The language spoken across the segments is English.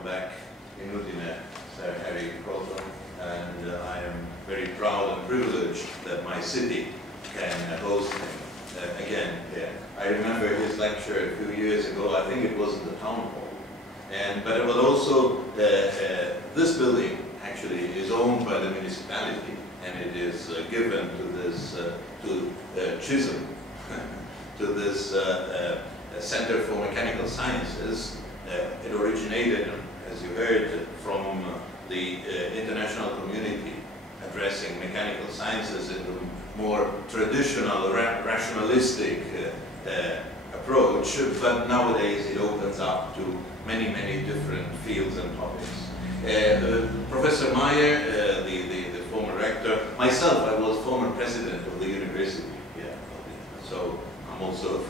welcome back in Udine, Sir Harry Kroto, and I am very proud and privileged that my city can host him again here. I remember his lecture a few years ago. I think it was in the town hall, but it was also this building actually is owned by the municipality, and it is given to this to CISM, to this Center for Mechanical Sciences. It originated, as you heard, from the international community addressing mechanical sciences in the more traditional, rationalistic approach, but nowadays it opens up to many, many different fields and topics. Professor Meyer, the former rector, myself, I was former president of the university here, so I also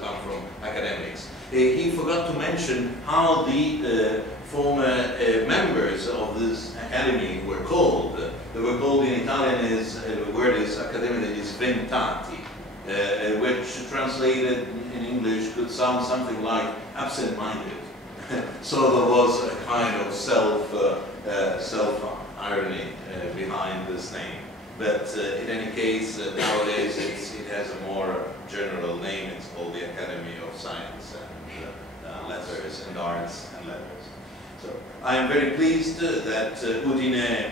come from academics. He forgot to mention how the former members of this academy were called. They were called in Italian, the word is Accademia degli Sventati, which translated in English could sound something like absent-minded. So there was a kind of self-irony behind this name. But in any case, nowadays it has a more general name. It's called the Academy of Science and Letters and Arts and Letters. So I am very pleased that Udine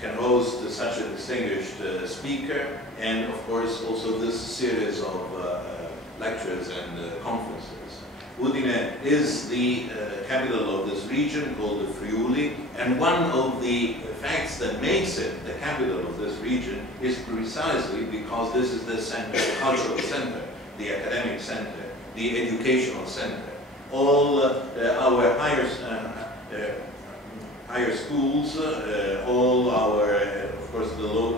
can host such a distinguished speaker, and of course also this series of lectures and conferences. Udine is the capital of this region called the Friuli, and one of the facts that makes it the capital of this region is precisely because this is the center, the cultural center, the academic center, the educational center. All our higher schools, all our, of course,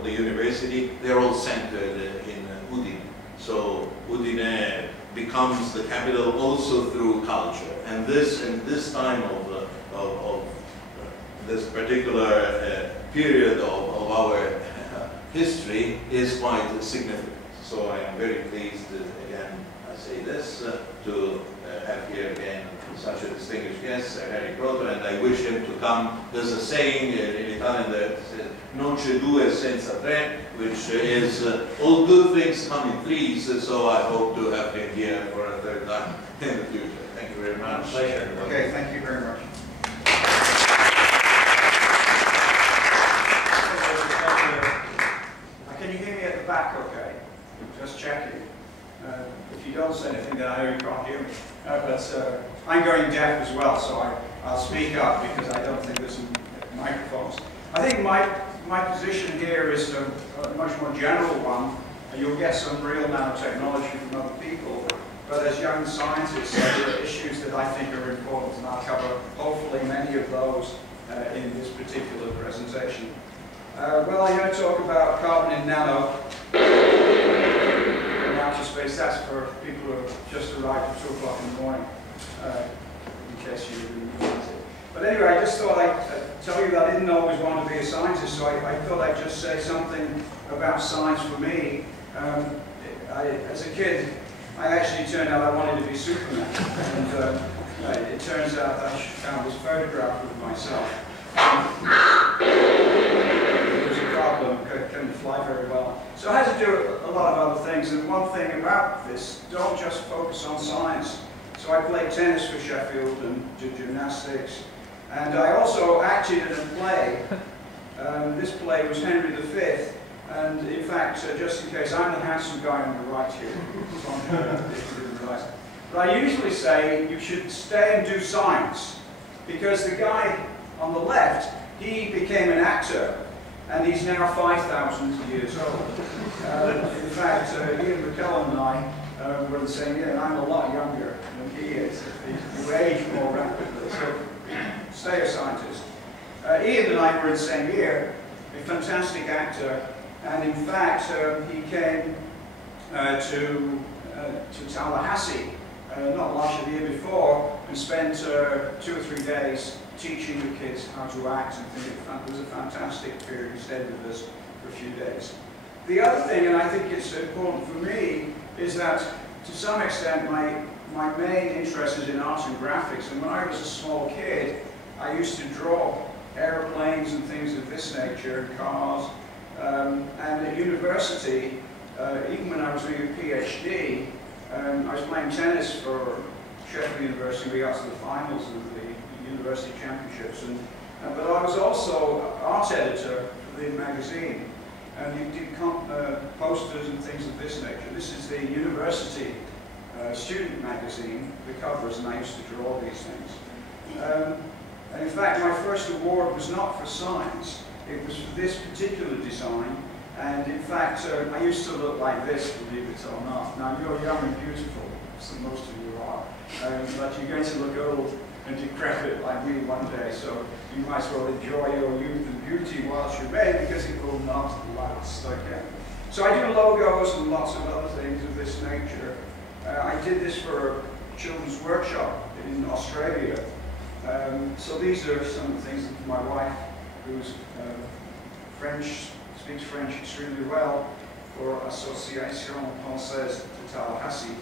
the university, they're all centered in Udine. So Udine becomes the capital also through culture, and this time of this particular period of our history is quite significant. So I am very pleased, again, I say this, to have here again such a distinguished guest, Harry Kroto, and I wish him to come. There's a saying in Italian that says, non c'è due senza tre, which is all good things come in threes, so I hope to have him here for a third time in the future. Thank you very much. Pleasure. Okay, thank you very much. Can you hear me at the back okay? Just checking. If you don't say anything, then I know you can't hear me. But I'm going deaf as well, so I'll speak up because I don't think there's microphones. I think my position here is a much more general one. You'll get some real nanotechnology from other people, but as young scientists, there are issues that I think are important, and I'll cover hopefully many of those in this particular presentation. Well, I'm going to talk about carbon in nano. Outer space, that's for people who have just arrived at 2 o'clock in the morning, in case you didn't realize it. But anyway, I just thought I'd tell you that I didn't always want to be a scientist, so I thought I'd just say something about science for me. As a kid, I actually turned out I wanted to be Superman, and it turns out I found this photograph of myself. It was a problem, couldn't fly very well. So I had to do a lot of other things, and one thing about this, don't just focus on science. So I played tennis for Sheffield and did gymnastics, and I also acted in a play. This play was Henry V, and in fact, just in case, I'm the handsome guy on the right here. But I usually say you should stay and do science, because the guy on the left, he became an actor, and he's now 5,000 years old. In fact, Ian McKellen and I were the same year, and I'm a lot younger than he is. You age more rapidly, so stay a scientist. Ian and I were in the same year, a fantastic actor, and in fact, he came to Tallahassee not last year, the year before, and spent 2 or 3 days teaching the kids how to act, and it was a fantastic period. He stayed with us for a few days. The other thing, and I think it's important for me, is that to some extent my my main interest is in art and graphics, and when I was a small kid, I used to draw airplanes and things of this nature, cars, and at university, even when I was doing a PhD, I was playing tennis for Sheffield University. We got to the finals of the university championships, but I was also art editor for the magazine, and you did posters and things of this nature. This is the university student magazine, the covers, and I used to draw these things. And in fact, my first award was not for science, it was for this particular design. And in fact, I used to look like this, believe it or not. Now, you're young and beautiful, so most of you are, but you're going to look old and decrepit like me one day, so you might as well enjoy your youth and beauty whilst you may, because it will not last, okay? So I do logos and lots of other things of this nature. I did this for a children's workshop in Australia. So these are some of the things that my wife, who's French, speaks French extremely well, for CISM2011 to Tallahassee.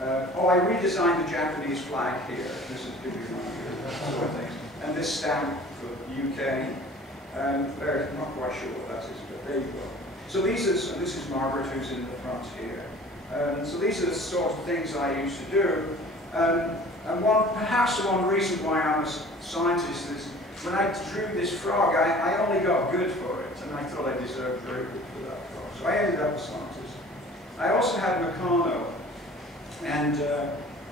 I redesigned the Japanese flag here. This is give you an idea of that sort of things. And this stamp for the UK. I'm not quite sure what that is, but there you go. So these are, and this is Margaret, who's in the front here. So these are the sort of things I used to do. And perhaps one reason why I'm a scientist is when I drew this frog, I only got good for it, and I thought I deserved very good for that frog. So I ended up a scientist. I also had Pugno, and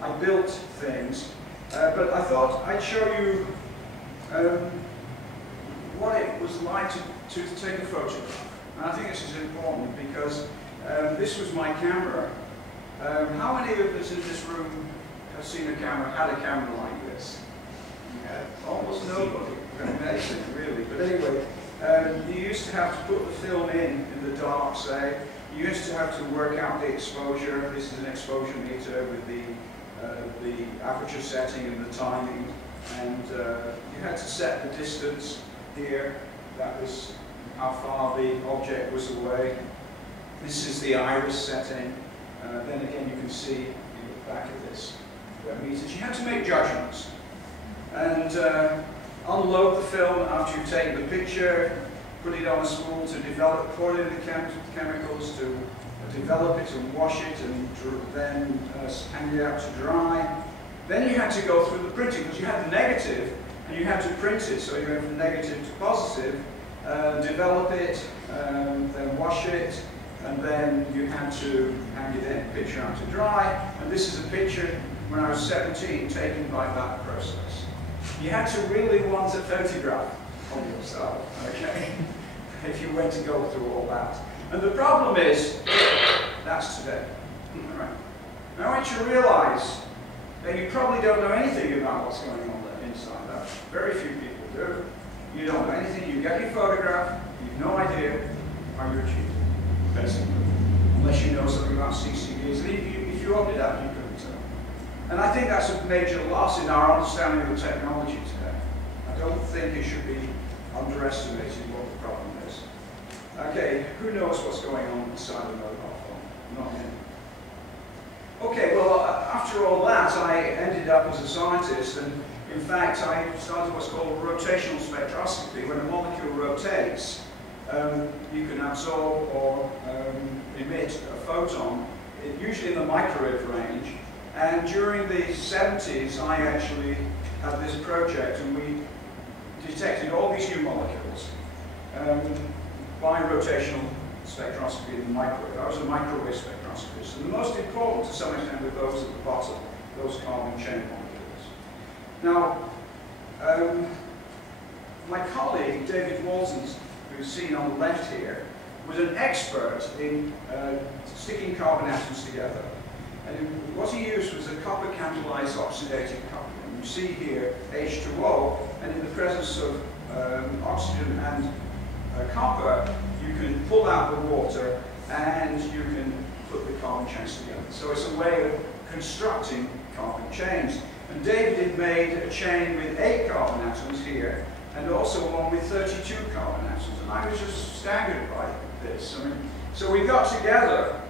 I built things, but I thought I'd show you what it was like to take a photograph. And I think this is important because this was my camera. How many of us in this room have seen a camera, had a camera like this? Yeah, almost nobody. Amazing, really. But anyway, you used to have to put the film in the dark, say. You used to have to work out the exposure. This is an exposure meter with the aperture setting and the timing. And you had to set the distance here. That was how far the object was away. This is the iris setting. Then again, you can see, if you look back at this, meters. You had to make judgments. And unload the film after you've taken the picture, put it on a spool to develop, pour in the chemicals to develop it and wash it, and then hang it out to dry. Then you had to go through the printing, because you had the negative, and you had to print it, so you went from negative to positive, develop it, then wash it, and then you had to hang it in, picture out to dry. And this is a picture when I was 17 taken by that process. You had to really want a photograph of yourself, okay, if you went to go through all that. And the problem is, that's today. All right. Now I want you to realize that you probably don't know anything about what's going on there inside that. Very few people do. You don't know anything, you get your photograph, you've no idea how you're cheating, basically. Unless you know something about CCDs. And if you opened it up, you couldn't tell. And I think that's a major loss in our understanding of technology today. I don't think it should be underestimated what the problem is. Okay, who knows what's going on inside a mobile phone? Not me. Okay, well, after all that, I ended up as a scientist, and in fact, I started what's called rotational spectroscopy. When a molecule rotates, you can absorb or emit a photon, usually in the microwave range. And during the 70s, I actually had this project, and we detected all these new molecules by rotational spectroscopy in the microwave. I was a microwave spectroscopist. And the most important, to some extent, were those at the bottom, those carbon chain molecules. Now, my colleague, David Walton, who's seen on the left here, was an expert in sticking carbon atoms together. And what he used was a copper catalyzed oxidative coupling. You see here H2O, and in the presence of oxygen and copper, you can pull out the water and you can put the carbon chains together. So it's a way of constructing carbon chains. And David had made a chain with 8 carbon atoms here, and also one with 32 carbon atoms. And I was just staggered by this. I mean, so we got together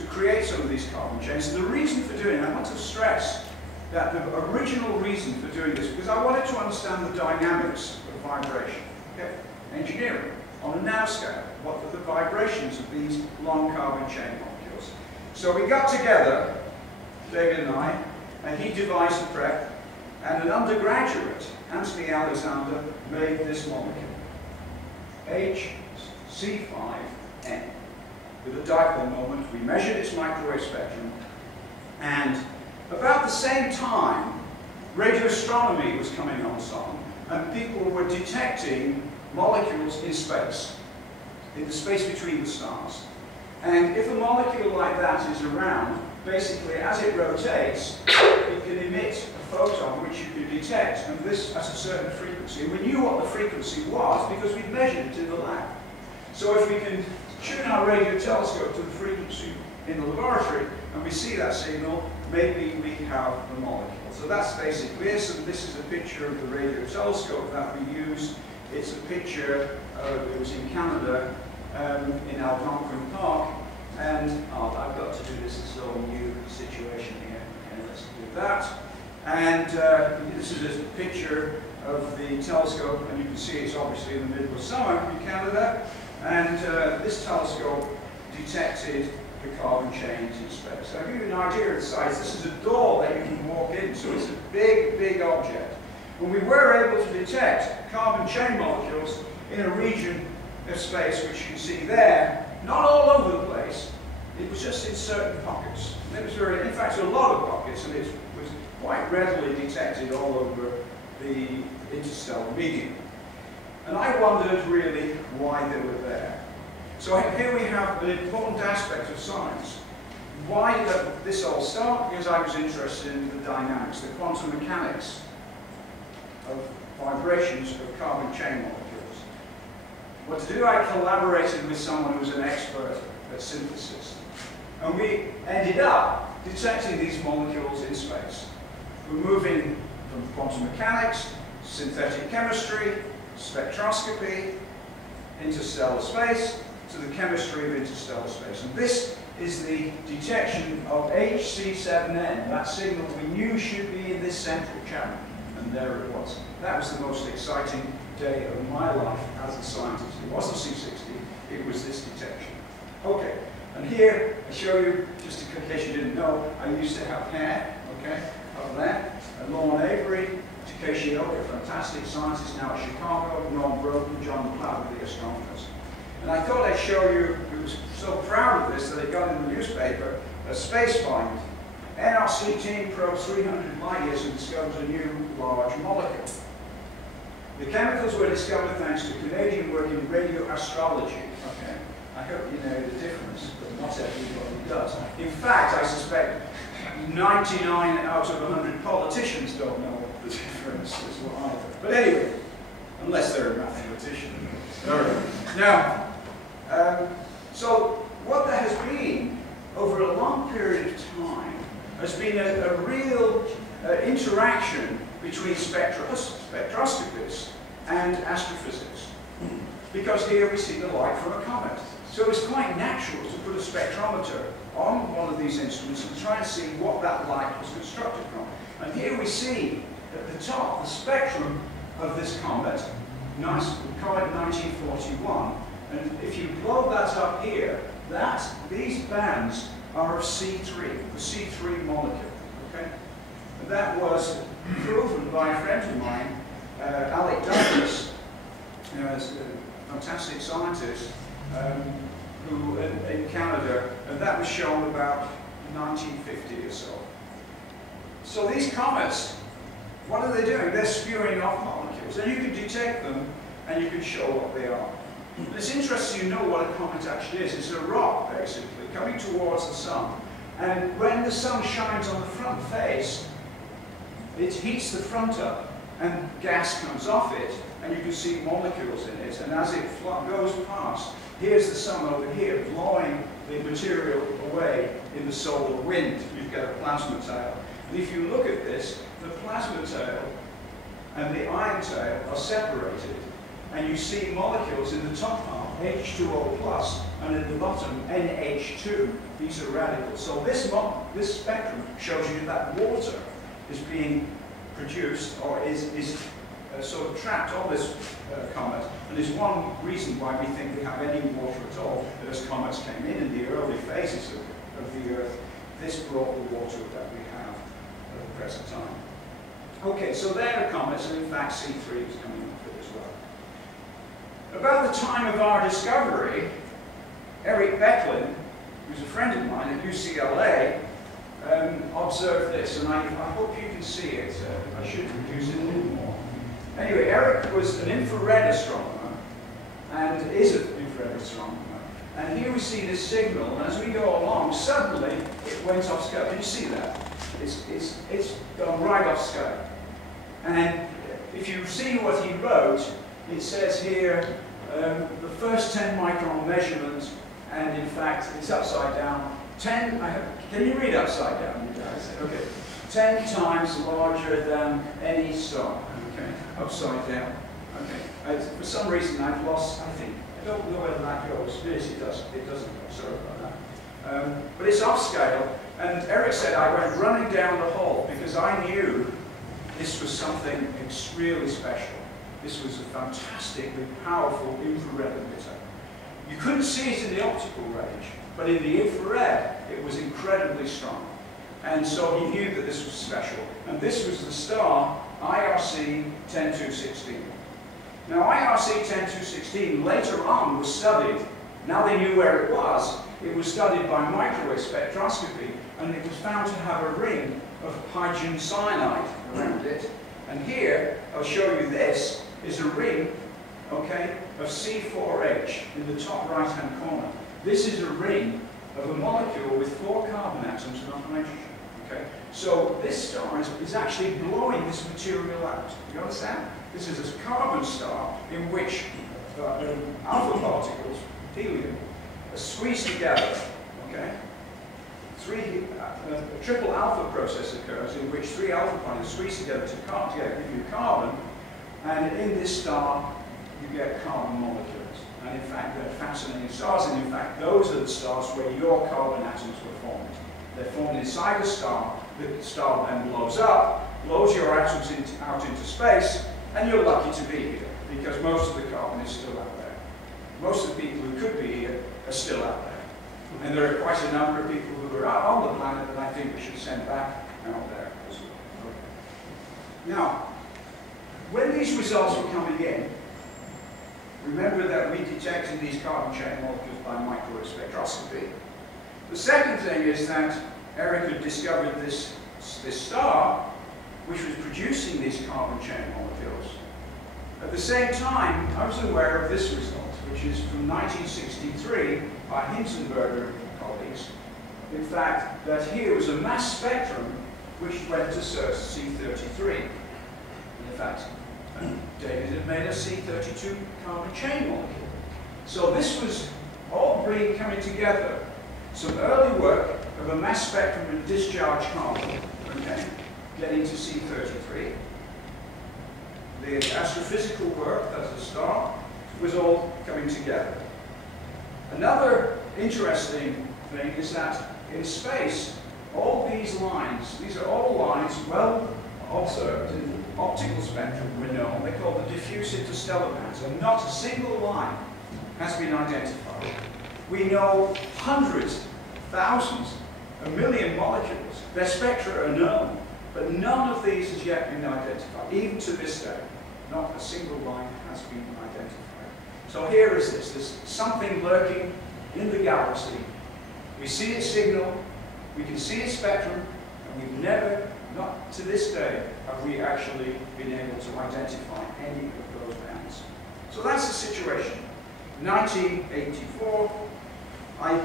to create some of these carbon chains. And the reason for doing it, I want to stress that the original reason for doing this, because I wanted to understand the dynamics of vibration. Okay? Engineering, on a nanoscale, what are the vibrations of these long carbon chain molecules? So we got together, David and I, and he devised the prep, and an undergraduate, Anthony Alexander, made this molecule, HC5N. With a dipole moment, we measured its microwave spectrum, and about the same time, radio astronomy was coming on song, and people were detecting molecules in space, in the space between the stars. And if a molecule like that is around, basically as it rotates, it can emit a photon which you can detect, and this at a certain frequency. And we knew what the frequency was because we measured it in the lab. So if we can tune our radio telescope to the frequency in the laboratory and we see that signal, maybe we have the molecule. So that's basically this, and this is a picture of the radio telescope that we use. It's a picture, it was in Canada, in Algonquin Park, and I've got to do this, it's a whole new situation here. Okay, let's do that. And this is a picture of the telescope, and you can see it's obviously in the middle of summer in Canada. And this telescope detected the carbon chains in space. I'll give you an idea of the size. This is a door that you can walk in, so it's a big, big object. And we were able to detect carbon chain molecules in a region of space, which you can see there, not all over the place. It was just in certain pockets. And it was very, in fact, a lot of pockets, and it was quite readily detected all over the interstellar medium. And I wondered really why they were there. So here we have an important aspect of science. Why did this all start? Because I was interested in the dynamics, the quantum mechanics of vibrations of carbon chain molecules. What to do? I collaborated with someone who was an expert at synthesis. And we ended up detecting these molecules in space. We're moving from quantum mechanics, synthetic chemistry, spectroscopy, interstellar space, to the chemistry of interstellar space. And this is the detection of HC7N, that signal we knew should be in this central channel. And there it was. That was the most exciting day of my life as a scientist. It wasn't C60, it was this detection. Okay, and here I show you, just in case you didn't know, I used to have hair, okay, up there. And Lorne Avery, Takeshi Oka, fantastic scientist now at Chicago, Norm Broden, John McLeod, the astronomers. And I thought I'd show you, we were so proud of this that it got in the newspaper, a space find. NRC team probes 300 light years and discovers a new large molecule. The chemicals were discovered thanks to Canadian work in radioastrology. Okay, I hope you know the difference, but not everybody does. In fact, I suspect 99 out of 100 politicians don't know what the difference is either. But anyway, unless they're a mathematician. Now, so what there has been over a long period of time has been a real interaction between spectroscopists and astrophysics. Because here we see the light from a comet. So it's quite natural to put a spectrometer on one of these instruments and try and see what that light was constructed from. And here we see at the top the spectrum of this comet, comet 1941. And if you blow that up here, these bands are of C3, the C3 molecule. Okay? And that was proven by a friend of mine, Alec Douglas, a fantastic scientist who in Canada, and that was shown about 1950 or so. So these comets, what are they doing? They're spewing off molecules, and you can detect them, and you can show what they are. And it's interesting you know what a comet actually is. It's a rock, basically, coming towards the sun. And when the sun shines on the front face, it heats the front up, and gas comes off it, and you can see molecules in it. And as it goes past, here's the sun over here, blowing the material away in the solar wind. You've got a plasma tail. And if you look at this, the plasma tail and the ion tail are separated, and you see molecules in the top half, H2O+, and at the bottom, NH2, these are radicals. So this spectrum shows you that water is being produced, or is sort of trapped on this comet, and is one reason why we think we have any water at all, that as comets came in the early phases of the Earth, this brought the water that we have at the present time. Okay, so there are comets, and in fact C3 is coming up with as well. About the time of our discovery, Eric Becklin, who's a friend of mine at UCLA, observed this, and I hope you can see it. I should reduce it a little more. Anyway, Eric was an infrared astronomer, and is an infrared astronomer. And here we see this signal, and as we go along, suddenly it went off scale. Can you see that? It's gone right off scale. And if you see what he wrote, it says here, the first 10 micron measurement, and in fact, it's upside down. Can you read upside down, you guys? Okay. 10 times larger than any star. Okay. Upside down. Okay. For some reason, I've lost, I think. I don't know whether that goes. Yes, it does. It doesn't go. Sorry about that. But it's off scale. And Eric said I went running down the hall because I knew this was something really special. This was a fantastically powerful infrared emitter. You couldn't see it in the optical range, but in the infrared, it was incredibly strong. And so he knew that this was special. And this was the star IRC 10216. Now IRC 10216 later on was studied. Now they knew where it was. It was studied by microwave spectroscopy, and it was found to have a ring of hydrogen cyanide around it. And here, I'll show you this, is a ring, okay, of C4H in the top right-hand corner. This is a ring of a molecule with 4 carbon atoms and a hydrogen. Okay? So this star is actually blowing this material out. You understand? This is a carbon star in which alpha particles, helium, are squeezed together. Okay? A triple alpha process occurs in which 3 alpha particles squeeze together to give you carbon, and in this star you get carbon molecules. And in fact, they're fascinating stars, and in fact, those are the stars where your carbon atoms were formed. They're formed inside the star then blows up, blows your atoms out into space, and you're lucky to be here, because most of the carbon is still out there. Most of the people who could be here are still out there. And there are quite a number of people who are out on the planet that I think we should send back out there as well. Now, when these results were coming in, remember that we detected these carbon chain molecules by microwave spectroscopy. The second thing is that Eric had discovered this star, which was producing these carbon chain molecules. At the same time, I was aware of this result, which is from 1963 by Hinsenberger and colleagues. In fact, that here was a mass spectrum which went to C33. In fact, David had made a C32 carbon chain molecule. So this was all coming together. Some early work of a mass spectrum and discharge carbon, okay, getting to C33. The astrophysical work, as a start, was all coming together. Another interesting thing is that in space, all these lines, these are all lines well observed in the optical spectrum we know. They're called the diffuse interstellar bands, and not a single line has been identified. We know hundreds, thousands, a million molecules. Their spectra are known, but none of these has yet been identified. Even to this day, not a single line has been identified. So here is this. There's something lurking in the galaxy. We see its signal, we can see its spectrum, and we've never, not to this day, have we actually been able to identify any of those bands. So that's the situation. 1984, I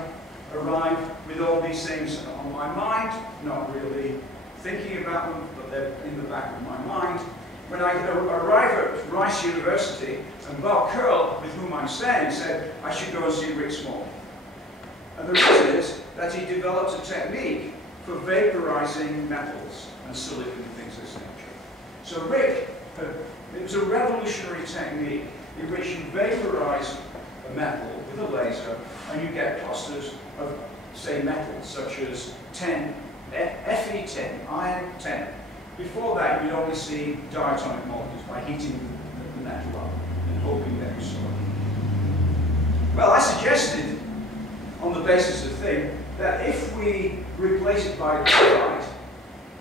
arrived with all these things on my mind, not really thinking about them, but they're in the back of my mind. When I arrived at Rice University, and Bob Curl, with whom I'm staying, said I should go and see Rick Small. And the reason is that he developed a technique for vaporizing metals and silicon and things of this nature. So Rick, it was a revolutionary technique in which you vaporize a metal with a laser, and you get clusters of, say, metals such as tin, Fe10, iron 10. Before that, you'd only see diatomic molecules by heating the metal up and hoping that you saw it. Well, I suggested, on the basis of thing, that if we replace it by graphite,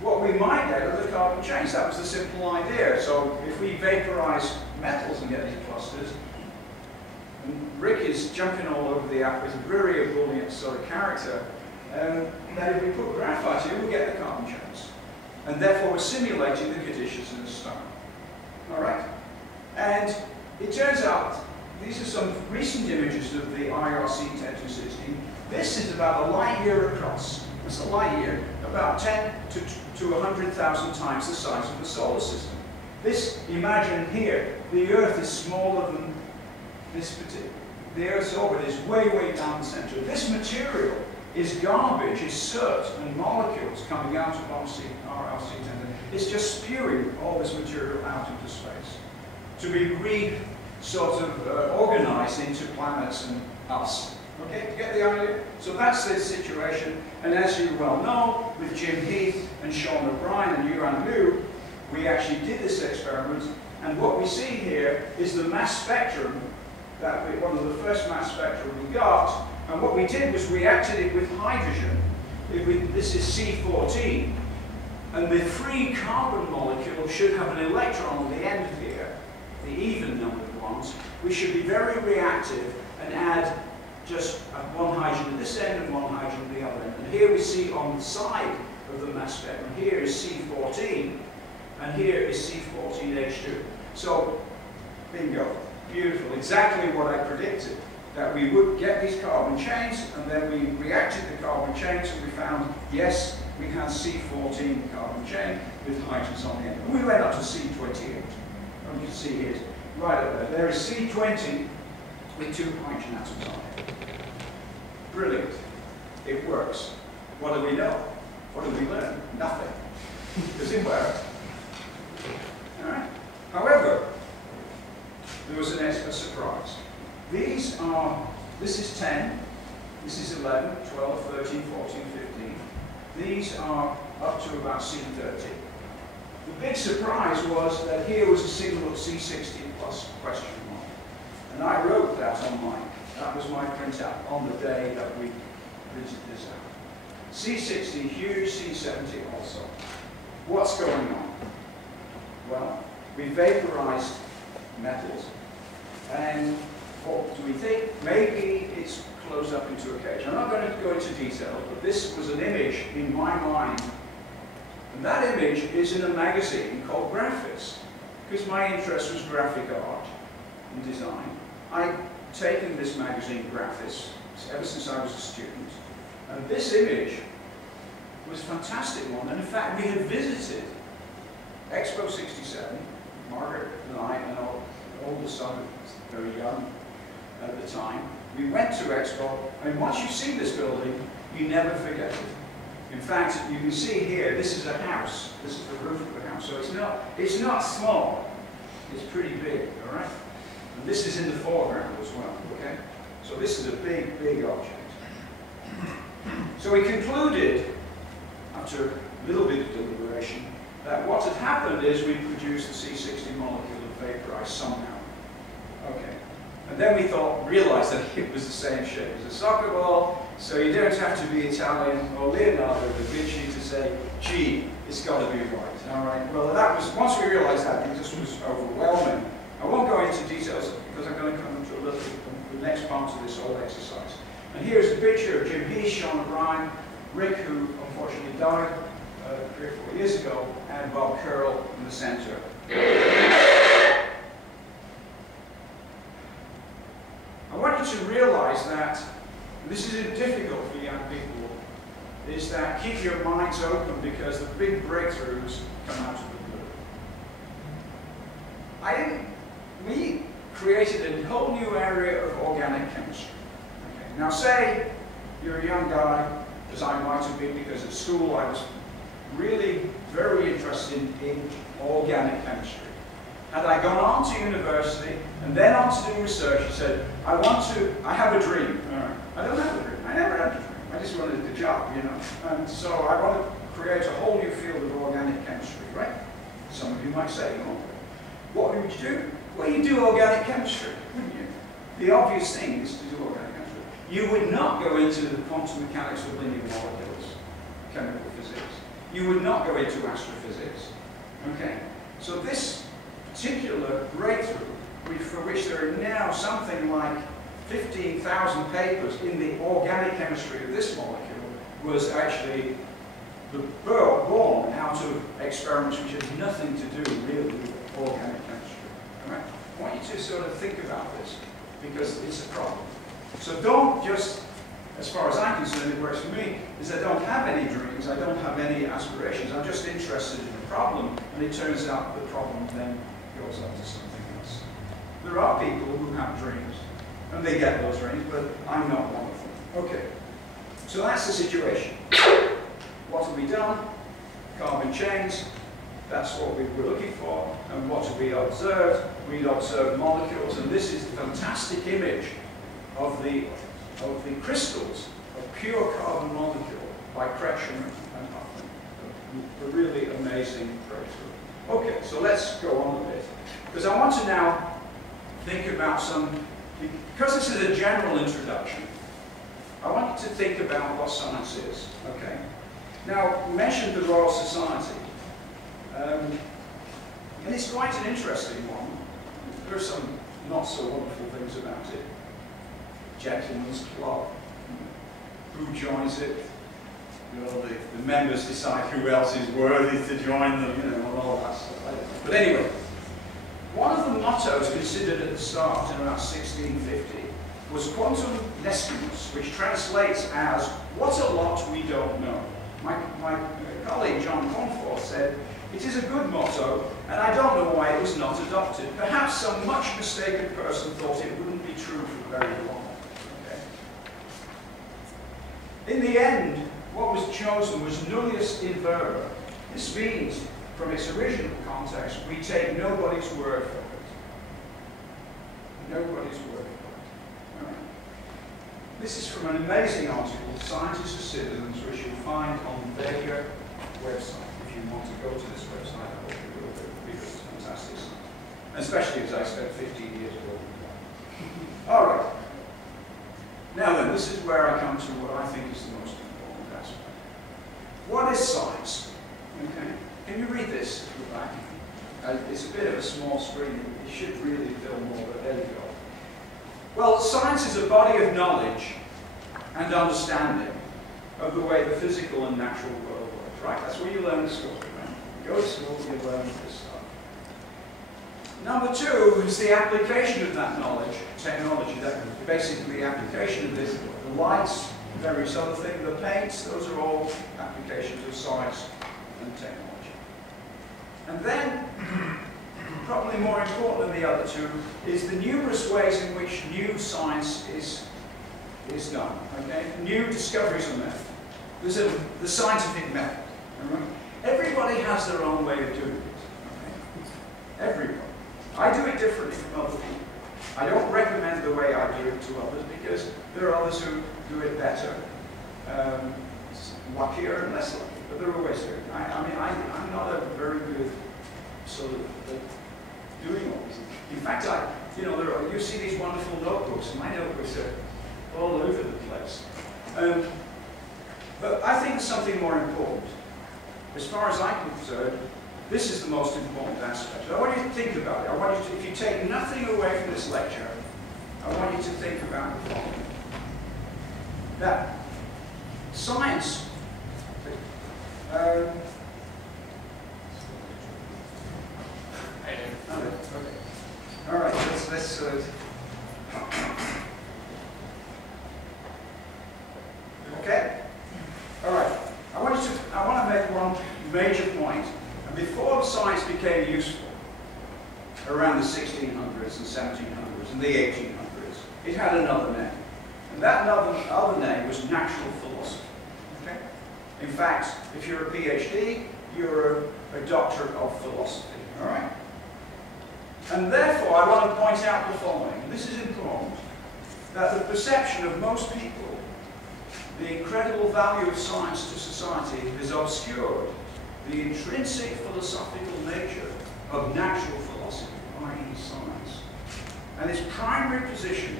what we might get are the carbon chains. That was the simple idea. So if we vaporize metals and get these clusters, and Rick is jumping all over the app with a very ebullient sort of character, that if we put graphite here, we'll get the carbon chains. And therefore we're simulating the conditions in the stone. All right? And it turns out, these are some recent images of the IRC-10216. This is about a light year across. That's a light year, about 10 to 100,000 times the size of the solar system. This, imagine here, the Earth is smaller than this particular. The Earth's orbit is way, way down the center. This material is garbage, is soot and molecules coming out of RLC-10. It's just spewing all this material out into space to be organized into planets and us. Okay, you get the idea? So that's the situation, and as you well know, with Jim Heath and Sean O'Brien and Yuan Liu, we actually did this experiment, and what we see here is the mass spectrum, one of the first mass spectra we got, and what we did was reacted it with hydrogen. This is C14, and the free carbon molecule should have an electron on the end here, the even numbered ones. We should be very reactive and add just one hydrogen at this end and one hydrogen at the other end. And here we see on the side of the mass spectrum, here is C14, and here is C14H2. So, bingo, beautiful, exactly what I predicted, that we would get these carbon chains, and then we reacted the carbon chains, and we found, yes, we had C14 carbon chain with hydrogens on the end. And we went up to C28. And you can see here, right up there. There is C20 with 2 hydrogen atoms on it. Brilliant. It works. What do we know? What did we learn? Nothing. Because it worked. All right? However, there was a surprise. This is 10, this is 11, 12, 13, 14, 15. These are up to about C30. The big surprise was that here was a signal of C60 plus question mark. And I wrote that on mine. That was my printout on the day that we printed this out. C60, huge, C70 also. What's going on? Well, we vaporized metals, and what do we think? Maybe it's closed up into a cage. I'm not going to go into detail, but this was an image in my mind. And that image is in a magazine called Graphics, because my interest was graphic art and design. I'd taken this magazine, Graphics, ever since I was a student. And this image was a fantastic one. And in fact, we had visited Expo 67, Margaret and I, and our oldest son, very young at the time. We went to Expo, and once you see this building, you never forget it. In fact, you can see here, this is a house. This is the roof of the house. So it's not small. It's pretty big, all right? And this is in the foreground as well, okay? So this is a big, big object. So we concluded, after a little bit of deliberation, that what had happened is we produced the C60 molecule and vaporized somehow. Okay. And then we realized that it was the same shape as a soccer ball, so you don't have to be Italian or Leonardo da Vinci to say, gee, it's got to be right. All right. Well, that was, once we realized that, it just was overwhelming. I won't go into details because I'm going to come into a little the next part of this whole exercise. And here's a picture of Jim Heath, Sean O'Brien, Rick, who unfortunately died 3 or 4 years ago, and Bob Curl in the center. I want you to realize that, and this is difficult for young people, is that keep your minds open because the big breakthroughs come out of the blue. We created a whole new area of organic chemistry. Okay. Now say you're a young guy, as I might have been because at school I was really very interested in organic chemistry. Had I gone on to university and then on to do research, I said, I have a dream. All right. I don't have a dream. I never had a dream. I just wanted the job, you know. And so I want to create a whole new field of organic chemistry, right? Some of you might say, oh, what would you do? Well, you do organic chemistry, wouldn't you? The obvious thing is to do organic chemistry. You would not go into the quantum mechanics of linear molecules, chemical physics. You would not go into astrophysics. Okay? So this particular breakthrough, for which there are now something like 15,000 papers in the organic chemistry of this molecule, was actually born out of experiments which had nothing to do really with organic chemistry. All right? I want you to sort of think about this, because it's a problem. So don't just, as far as I'm concerned, it works for me, is I don't have any dreams, I don't have any aspirations, I'm just interested in the problem, and it turns out the problem then goes on to something else. There are people who have dreams, and they get those dreams, but I'm not one of them. Okay, so that's the situation. What have we done? Carbon chains, that's what we were looking for, and what have we observed? We'd observed molecules, and this is the fantastic image of the crystals of pure carbon molecule by Kretschmer and Huffman. A really amazing breakthrough. Okay, so let's go on a bit. Because I want to now think about because this is a general introduction, I want you to think about what science is. Okay. Now, we mentioned the Royal Society. And it's quite an interesting one. There are some not so wonderful things about it. Gentlemen's club. Who joins it? You know, the members decide who else is worthy to join them, you know, and all that stuff. But anyway, one of the mottos considered at the start in about 1650 was quantum nescimus, which translates as, what a lot we don't know. My colleague John Comfort said, it is a good motto, and I don't know why it was not adopted. Perhaps some much mistaken person thought it wouldn't be true for very long. Okay. In the end, what was chosen was nullius in verba. This means, from its original context, we take nobody's word for it. Nobody's word for it. Right. This is from an amazing article, Scientists as Citizens, which you'll find on their website. If you want to go to this website, I hope you will. It will be fantastic. Especially as I spent 15 years working on it. All right. Now then, this is where I come to what I think is the most important aspect. What is science? Okay. Can you read this at the back? It's a bit of a small screen. It should really fill more, but there you go. Well, science is a body of knowledge and understanding of the way the physical and natural world works, right? That's what you learn at school, right? You go to school, you learn this stuff. Number two is the application of that knowledge, technology, that basically the application of this, the lights, various other things, the paints, those are all applications of science and technology. And then, probably more important than the other two, is the numerous ways in which new science is done. Okay? New discoveries are made. There's the scientific method. Right? Everybody has their own way of doing it. Okay? Everybody. I do it differently from other people. I don't recommend the way I do it to others because there are others who do it better, luckier and less lucky. But there are ways to do it. I'm not a very good sort of doing all these things. In fact, you see these wonderful notebooks, and my notebooks are all over the place. But I think there's something more important. As far as I'm concerned, this is the most important aspect. I want you to think about it. I want you to, if you take nothing away from this lecture, I want you to think about the following. That science, all right, let's okay? All right. I want to make one major point. And before science became useful, around the 1600s and 1700s and the 1800s, it had another name. And that other name was natural philosophy. Okay? In fact, if you're a PhD, you're a doctor of philosophy. All right? And therefore, I want to point out the following. This is important. that the perception of most people, the incredible value of science to society, has obscured the intrinsic philosophical nature of natural philosophy, i.e. science, and its primary position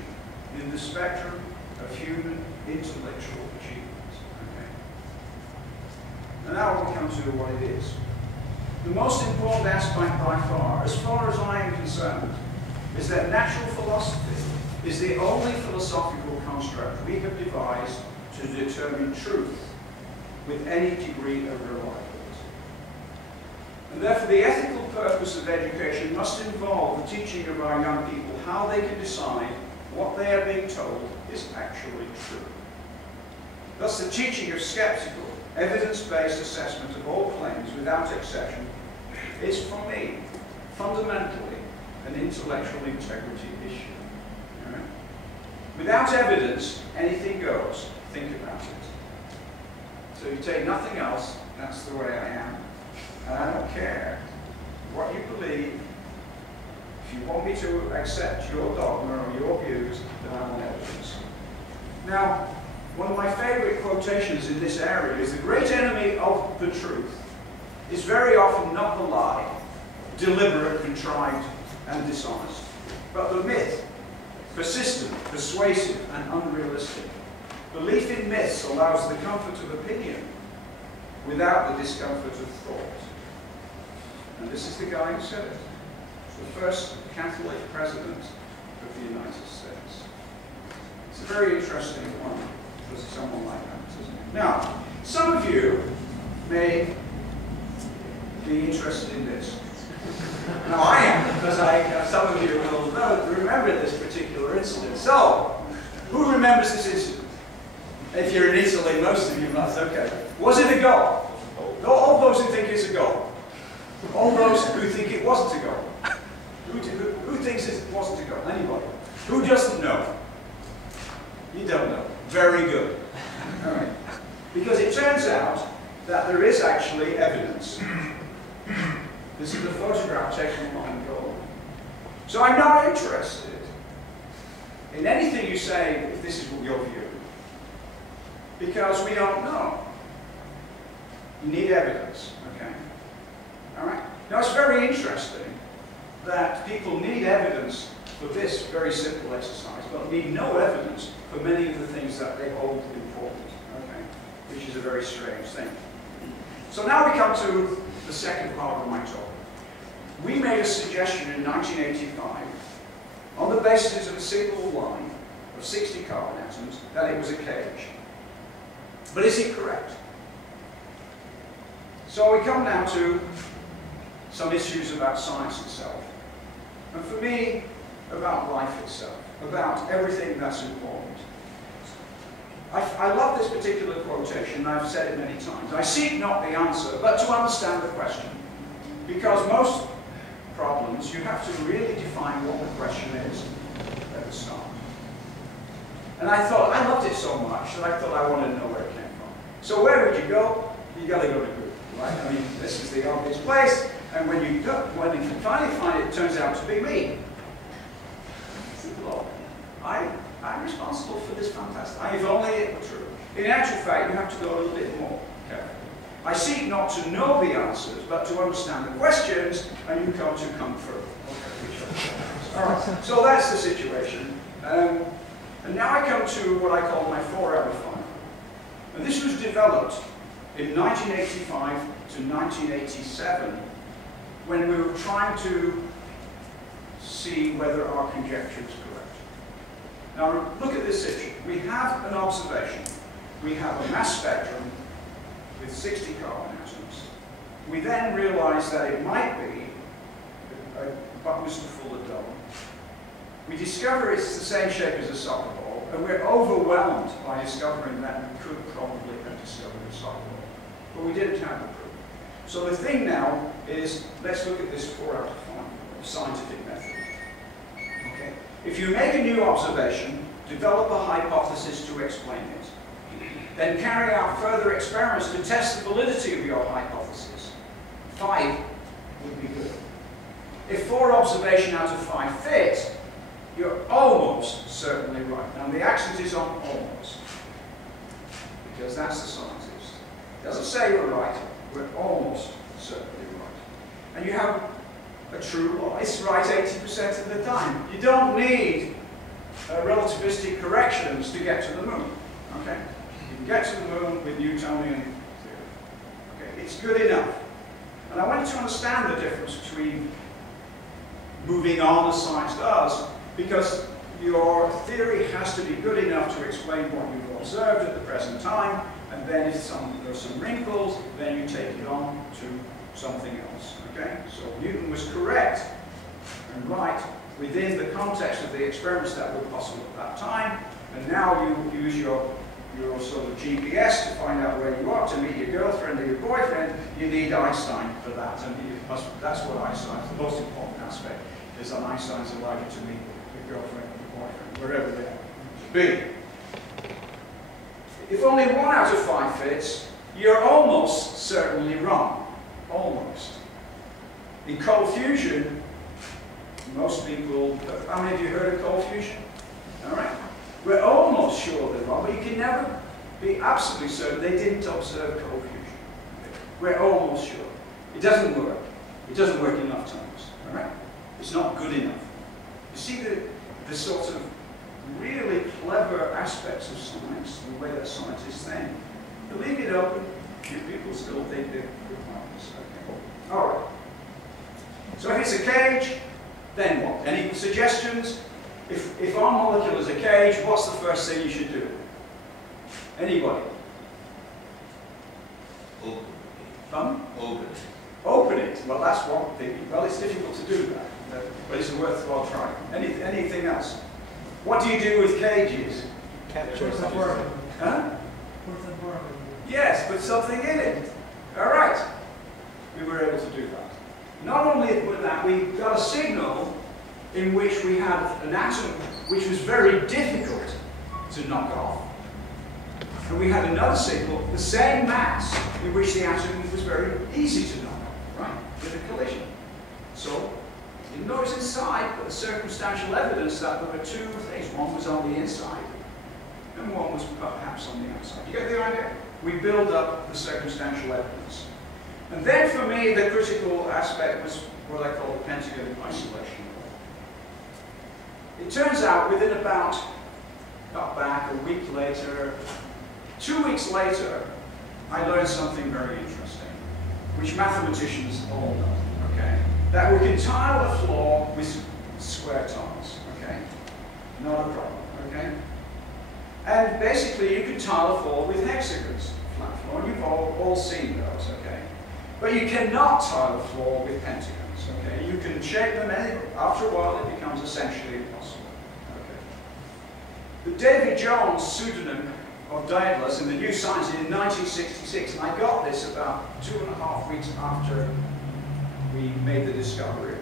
in the spectrum of human intellectual achievement. Okay? And now we come to what it is. The most important aspect by far as I am concerned, is that natural philosophy is the only philosophical construct we have devised to determine truth with any degree of reliability. And therefore, the ethical purpose of education must involve the teaching of our young people how they can decide what they are being told is actually true. Thus, the teaching of skeptical, evidence-based assessment of all claims without exception is, for me, fundamentally an intellectual integrity issue. Right? Without evidence, anything goes. Think about it. So you take nothing else, that's the way I am. And I don't care what you believe. If you want me to accept your dogma or your views, then I want evidence. Now, one of my favorite quotations in this area is the great enemy of the truth is very often not the lie, deliberate, contrived, and dishonest, but the myth, persistent, persuasive, and unrealistic. Belief in myths allows the comfort of opinion without the discomfort of thought. And this is the guy who said it, the first Catholic president of the United States. It's a very interesting one for someone like that, isn't it? Now, some of you may be interested in this. Now I am, because some of you will remember this particular incident. So, who remembers this incident? If you're in Italy, most of you must, okay. Was it a goal? All those who think it's a goal. All those who think it wasn't a goal. Who thinks it wasn't a goal? Anybody? Who doesn't know? You don't know. Very good. All right. Because it turns out that there is actually evidence. This is a photograph taken on goal. So I'm not interested in anything you say if this is your view, because we don't know. You need evidence, okay? All right? Now it's very interesting that people need evidence for this very simple exercise, but need no evidence for many of the things that they hold important, okay? Which is a very strange thing. So now we come to the second part of my talk. We made a suggestion in 1985 on the basis of a single line of 60 carbon atoms that it was a cage. But is it correct? So we come now to some issues about science itself. And for me, about life itself, about everything that's important. I love this particular quotation, and I've said it many times. I seek not the answer, but to understand the question. Because most problems, you have to really define what the question is at the start. And I thought, I loved it so much that I thought I wanted to know where it came from. So where would you go? You got to go to Google, right? I mean, this is the obvious place. And when you finally find it, it turns out to be me. Look, I'm responsible for this fantastic. If only it were true. In actual fact, you have to go a little bit more carefully. I seek not to know the answers, but to understand the questions, and you come to comfort. Okay, all right, so that's the situation. And now I come to what I call my 4 out of 5. And this was developed in 1985 to 1987, when we were trying to see whether our conjecture is correct. Now look at this situation. We have an observation. We have a mass spectrum with 60 carbon atoms. We then realize that it might be a buckminster full of dough. We discover it's the same shape as a soccer ball, and we're overwhelmed by discovering that we could probably have discovered a soccer ball. But we didn't have the proof. So the thing now is, let's look at this 4 out of 5 scientific method. Okay. If you make a new observation, develop a hypothesis to explain it, then carry out further experiments to test the validity of your hypothesis. 5 would be good. If 4 observations out of 5 fit, you're almost certainly right. Now the accent is on almost, because that's the scientist. It doesn't say you're right, we're almost certainly right. And you have a true law. It's right 80% of the time. You don't need relativistic corrections to get to the moon. Okay? You can get to the moon with Newtonian theory. Okay? It's good enough. And I want you to understand the difference between moving on as science does, because your theory has to be good enough to explain what you've observed at the present time, and then if there's some wrinkles, then you take it on to something else. Okay? So Newton was correct and right within the context of the experiments that were possible at that time, and now you use your sort of GPS to find out where you are, to meet your girlfriend or your boyfriend. You need Einstein for that, and that's what Einstein's the most important aspect, is that Einstein's allowed you to meet your girlfriend or your boyfriend, wherever they are to be. If only 1 out of 5 fits, you're almost certainly wrong. Almost. In cold fusion, most people, how many of you heard of cold fusion? All right. We're almost sure they're wrong, but you can never be absolutely certain they didn't observe cold fusion. We're almost sure. It doesn't work. It doesn't work enough times. All right. It's not good enough. You see the sort of really clever aspects of science, the way that scientists think. You leave it open, people still think they're good minds. Okay. All right. So if it's a cage, then what? Any suggestions? If our molecule is a cage, what's the first thing you should do? Anybody? Open. Pardon? Open. Open it. Well, that's one thing. Well, it's difficult to do that, but it's a worthwhile try. Anything else? What do you do with cages? Capture something. Huh? Yes, put something in it. All right. We were able to do that. Not only with that, we got a signal in which we had an atom which was very difficult to knock off. And we had another signal, the same mass, in which the atom was very easy to knock off, right? With a collision. So, you didn't know it was inside, but the circumstantial evidence that there were two things. One was on the inside, and one was perhaps on the outside. You get the idea? We build up the circumstantial evidence. And then for me, the critical aspect was what I call the pentagon isolation. It turns out within about, got back a week later, 2 weeks later, I learned something very interesting, which mathematicians all know, okay? That we can tile a floor with square tiles, okay? Not a problem, okay? And basically you can tile a floor with hexagons, flat floor, and you've all seen those, okay? But you cannot tile a floor with pentagons, okay? You can shape them, and after a while it becomes essentially impossible, okay? The David Jones pseudonym of Daedalus in the New Science in 1966, and I got this about 2.5 weeks after we made the discovery,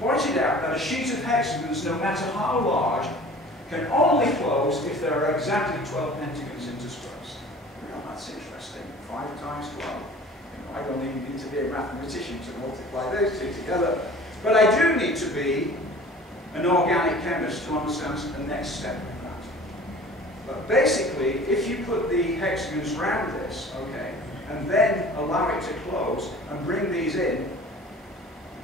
pointed out that a sheet of hexagons, no matter how large, can only close if there are exactly 12 pentagons interspersed. Well, that's interesting. 5 times 12. I don't even need to be a mathematician to multiply those two together. But I do need to be an organic chemist to understand the next step of that. But basically, if you put the hexagons around this, okay, and then allow it to close and bring these in,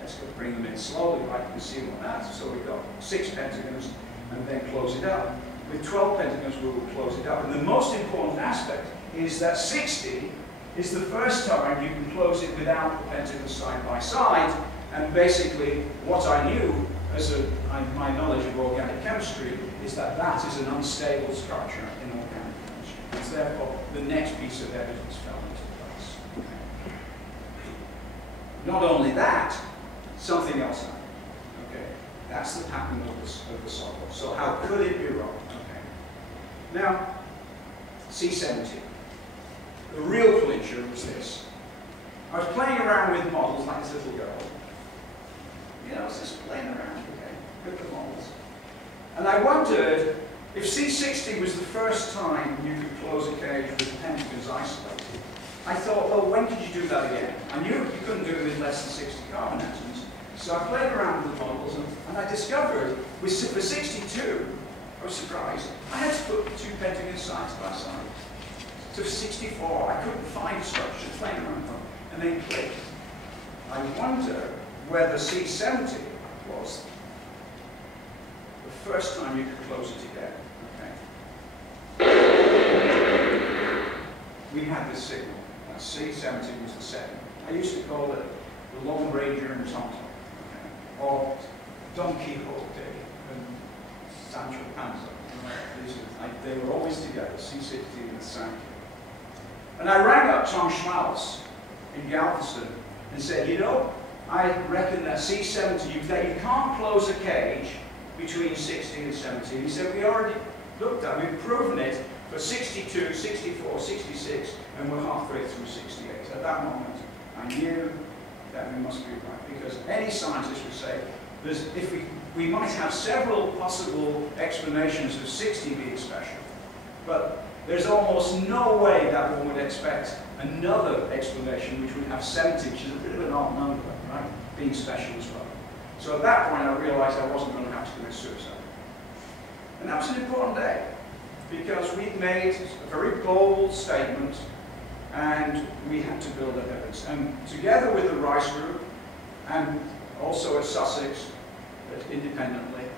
let's go bring them in slowly like you can see on that. So we've got 6 pentagons and then close it up. With 12 pentagons, we will close it up. And the most important aspect is that 60 is the first time you can close it without the pentagons side by side. And basically, what I knew as my knowledge of organic chemistry is that that is an unstable structure in organic chemistry. It's therefore the next piece of evidence fell into place. Not only that, something else happened. Okay, that's the pattern of the solver. So how could it be wrong? Okay. Now, C70. The real clincher was this. I was playing around with models like this little girl. You know, I was just playing around, okay, with the models. And I wondered if C60 was the first time you could close a cage with pentagons isolated. I thought, well, when could you do that again? I knew you couldn't do it with less than 60 carbon atoms. So I played around with the models, and And I discovered, for 62, I was surprised, I had to put the 2 pentagons side by side. So for 64, I couldn't find a structure playing around them, and they clicked. I wonder whether C70 was the first time you could close it together. Okay. We had this signal. C70 was the second. I used to call it the Long Ranger and Tonto, okay, or Don Quixote and Sancho Panza. They were always together, C60 and Sancho. And I rang up Tom Schmalz in Galveston and said, you know, I reckon that C70, that you can't close a cage between 60 and 70. He said, we already looked at it, we've proven it for 62, 64, 66, and we're halfway through 68. At that moment, I knew that we must be right, because any scientist would say, we might have several possible explanations of 60 being special, but there's almost no way that one would expect another explanation which would have 70, which is a bit of an odd number, right, being special as well. So at that point I realized I wasn't going to have to commit suicide. And that was an important day, because we'd made a very bold statement and we had to build evidence. And together with the Rice Group, and also at Sussex, independently,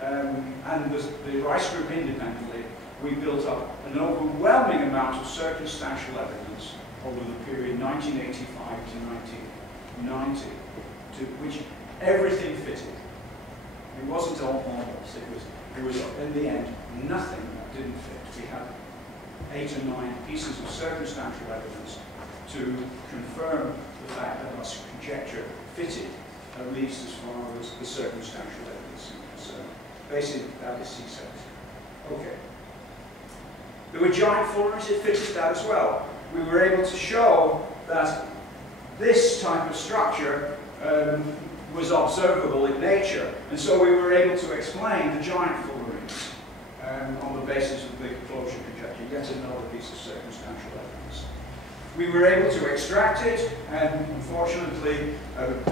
and the Rice Group independently, we built up an overwhelming amount of circumstantial evidence over the period 1985 to 1990, to which everything fitted. It wasn't all almost, it was in the end nothing that didn't fit. We had 8 or 9 pieces of circumstantial evidence to confirm the fact that our conjecture fitted, at least as far as the circumstantial evidence is concerned. Basically, that is C70. Okay. There were giant fullerenes that fitted that as well. We were able to show that this type of structure was observable in nature, and so we were able to explain the giant fullerenes on the basis of the closure conjecture. Yet another piece of circumstantial evidence. We were able to extract it, and unfortunately,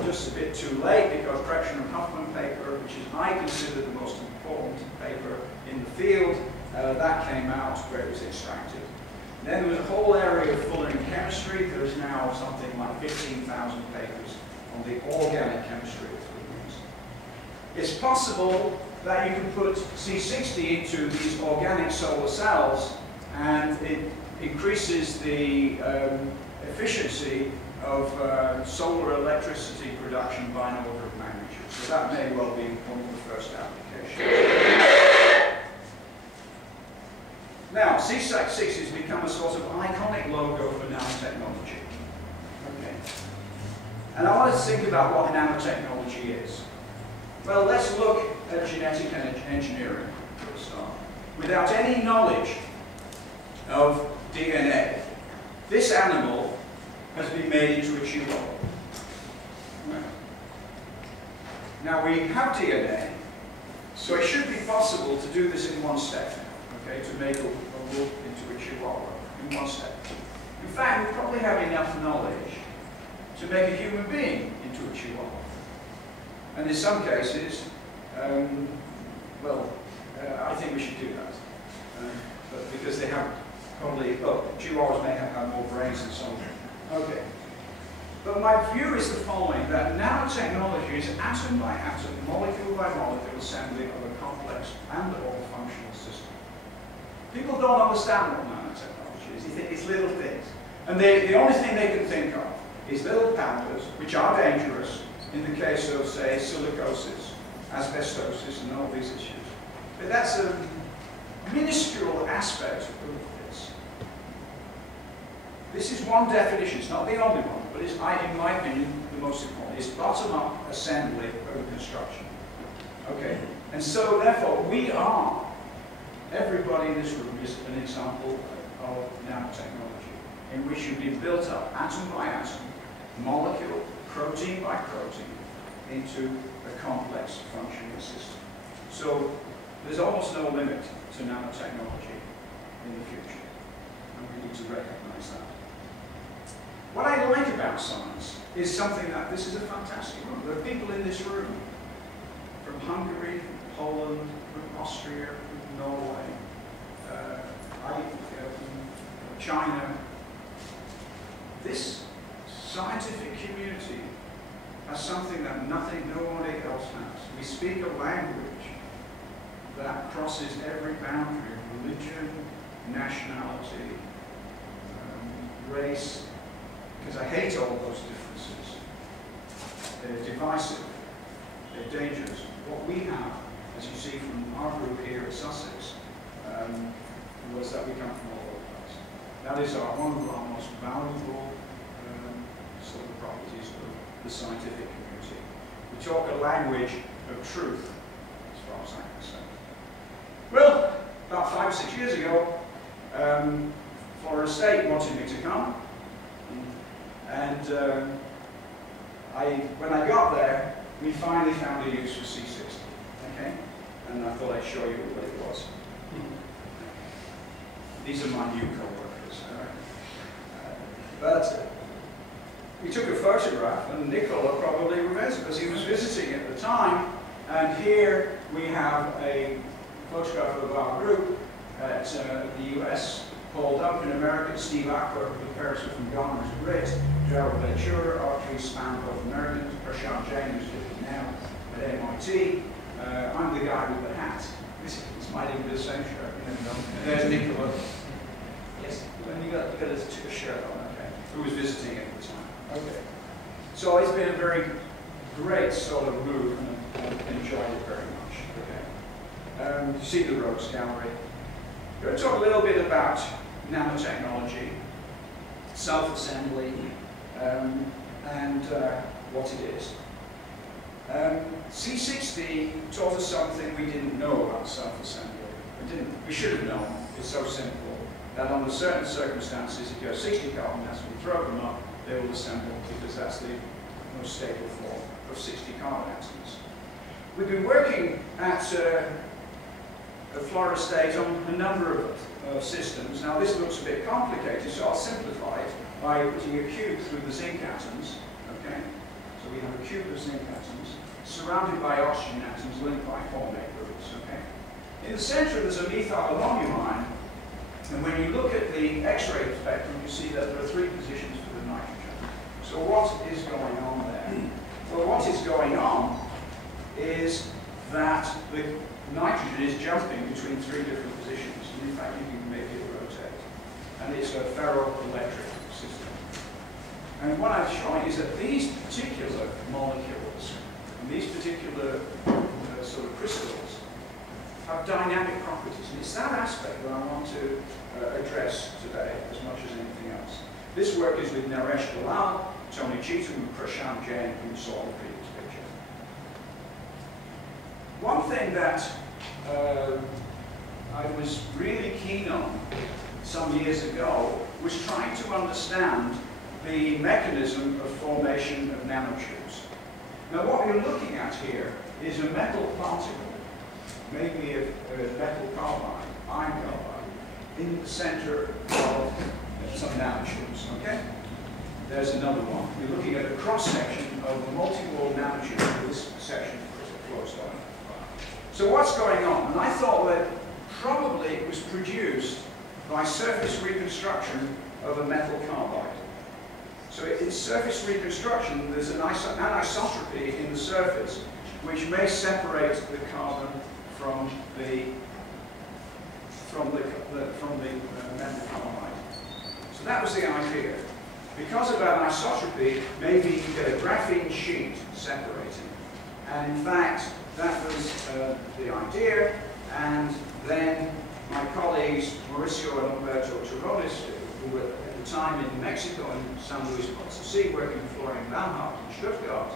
just a bit too late, because Kretschmer and Huffman paper, which is I consider the most important paper in the field, that came out where it was extracted. And then there was a whole area of fullerene chemistry. There is now something like 15,000 papers on the organic chemistry of fullerenes. It's possible that you can put C60 into these organic solar cells, and it increases the efficiency of solar electricity production by an order of magnitude. So that may well be one of the first applications. Now, C60 has become a sort of iconic logo for nanotechnology. Okay. And I want to think about what nanotechnology is. Well, let's look at genetic engineering for a start. Without any knowledge of DNA, this animal has been made into a chihuahua. Now we have DNA, so it should be possible to do this in one step, okay, to make a wolf into a chihuahua in one step. In fact, we probably have enough knowledge to make a human being into a chihuahua. And in some cases, I think we should do that. But because they have probably, chihuahuas may have had more brains than some. Okay. But my view is the following, that nanotechnology is atom by atom, molecule by molecule assembly of a complex and all functional system. People don't understand what nanotechnology is. They think it's little things. And the only thing they can think of is little powders, which are dangerous in the case of, say, silicosis, asbestosis, and all these issues. But that's a minuscule aspect of this. This is one definition. It's not the only one, but it's, in my opinion, the most important. It's bottom-up assembly of construction. Okay? And so, therefore, everybody in this room is an example of nanotechnology, in which you've been built up atom by atom, molecule, protein by protein, into a complex functioning system. So there's almost no limit to nanotechnology in the future, and we need to recognize that. What I like about science is something that, this is a fantastic room. There are people in this room from Hungary, from Poland, from Austria, from Norway, from China. This scientific community has something that nobody else has. We speak a language that crosses every boundary of religion, nationality, race, because I hate all those differences. They're divisive, they're dangerous. What we have, as you see from our group here at Sussex, was that we come from all over the place. That is one of our most valuable sort of properties of the scientific community. We talk a language of truth, as far as I'm concerned. Well, about 5 or 6 years ago, Florida State wanted me to come, and when I got there, we finally found a use for C60, okay? And I thought I'd show you what it was. These are my new co-workers, all right? But we took a photograph, and Nicola probably remembers because he was visiting at the time, and here we have a photograph of our group at the US, Paul Duncan, American, Steve Acker, the person from Ghana, is great, Gerald Ventura, Archie Span, both Americans, Prashant Jain, who's living now at MIT. I'm the guy with the hat. This might even be the same shirt. And there's Nicola. Yes, and you got a shirt on, okay, who was visiting at the time. Okay. So it's been a very great sort of move, and I've enjoyed it very much. Okay. You see the Rogues Gallery. I'm going to talk a little bit about nanotechnology, self-assembly, and what it is. C60 taught us something we didn't know about self-assembly. We should have known. It's so simple that under certain circumstances, if you have 60 carbon atoms, we throw them up, they will assemble because that's the most stable form of 60 carbon atoms. We've been working at Florida State on a number of systems. Now this looks a bit complicated, so I'll simplify it by putting a cube through the zinc atoms. Okay, so we have a cube of zinc atoms surrounded by oxygen atoms linked by 4 mate groups. Okay, in the center there's a methyl ammonium ion, and when you look at the X-ray spectrum, you see that there are 3 positions for the nitrogen. So what is going on there? Well, what is going on is that the nitrogen is jumping between 3 different positions, and in fact you can make it rotate. And it's a ferroelectric system. And what I'm showing is that these particular molecules, and these particular sort of crystals, have dynamic properties. And it's that aspect that I want to address today as much as anything else. This work is with Naresh Dalal, Tony Cheetham, and Prashant Jain, who you saw in the previous picture. One thing that I was really keen on some years ago was trying to understand the mechanism of formation of nanotubes. Now what we're looking at here is a metal particle, maybe a metal carbide, iron carbide, in the center of some nanotubes, okay? There's another one. We're looking at a cross-section of a multi-wall nanotube with this section closed on. So what's going on? And I thought that probably it was produced by surface reconstruction of a metal carbide. So in surface reconstruction, there's an anisotropy in the surface, which may separate the carbon from the metal carbide. So that was the idea. Because of anisotropy, maybe you get a graphene sheet separating. And in fact, that was the idea. And then my colleagues, Mauricio and Alberto Terrones, who were at the time in Mexico and San Luis Potosí, working with Florian Bernhardt in Stuttgart,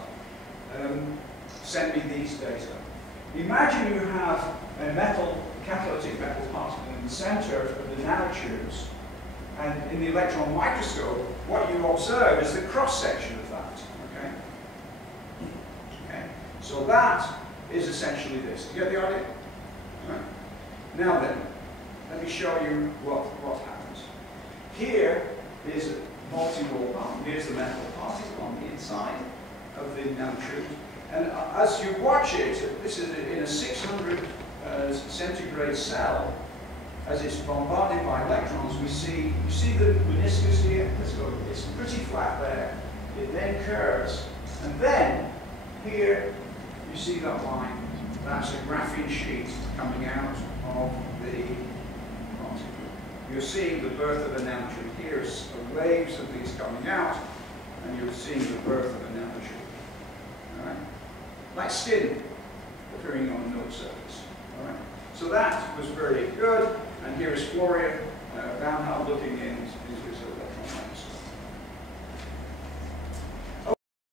sent me these data. Imagine you have a catalytic metal particle in the center of the nanotubes, and in the electron microscope, what you observe is the cross-section of that. Okay? Okay? So that is essentially this. Do you get the idea? Right. Now then, let me show you what happens. Here is a multi-wall particle. Here's the metal particle on the inside of the nanotube. And as you watch it, this is in a 600 centigrade cell, as it's bombarded by electrons, you see the meniscus here? It's pretty flat there. It then curves. And then, here, you see that line. That's a graphene sheet coming out of the particle. You're seeing the birth of a nanotube. Here's the waves of these coming out, and you're seeing the birth of a nanotube. All right? Like skin appearing on a milk surface. All right? So that was very good. And here is Florian Bauhaus looking in his electron microscope.